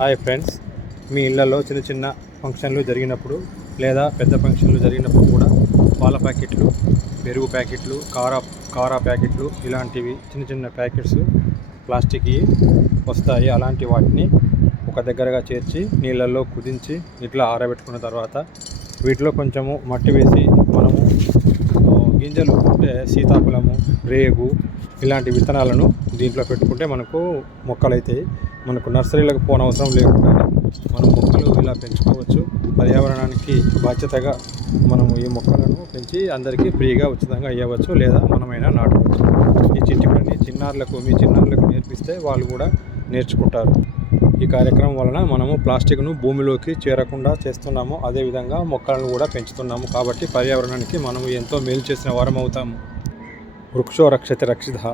Hi friends, మీ ఇళ్లలో చిన్న చిన్న ఫంక్షన్లు జరిగినప్పుడు లేదా పెద్ద ఫంక్షన్లు జరిగినప్పుడు కూడా పాల ప్యాకెట్లు, పెరుగు ప్యాకెట్లు, కారా ప్యాకెట్లు ఇలాంటివి చిన్న చిన్న ప్యాకెట్స్ ప్లాస్టిక్వి వస్తాయి. అలాంటి వాటిని ఒక దగ్గరగా చేర్చి నీళ్ళల్లో కుదించి ఇట్లా ఆరబెట్టుకున్న తర్వాత వీటిలో కొంచెము మట్టి వేసి మనము గింజలు అంటే సీతాఫలము, రేగు ఇలాంటి విత్తనాలను దీంట్లో పెట్టుకుంటే మనకు మొక్కలైతే మనకు నర్సరీలకు పోనవసరం లేకుండా మనం మొక్కలు ఇలా పెంచుకోవచ్చు. పర్యావరణానికి బాధ్యతగా మనము ఈ మొక్కలను పెంచి అందరికీ ఫ్రీగా ఉచితంగా ఇవ్వచ్చు, లేదా మనమైనా నాటవచ్చు. ఈ చిట్టి పని మీ చిన్నారులకు నేర్పిస్తే వాళ్ళు కూడా నేర్చుకుంటారు. ఈ కార్యక్రమం వలన మనము ప్లాస్టిక్ను భూమిలోకి చేరకుండా చేస్తున్నాము, అదేవిధంగా మొక్కలను కూడా పెంచుతున్నాము. కాబట్టి పర్యావరణానికి మనము ఎంతో మేలు చేసిన వారం అవుతాము. వృక్షో రక్షతి రక్షితః.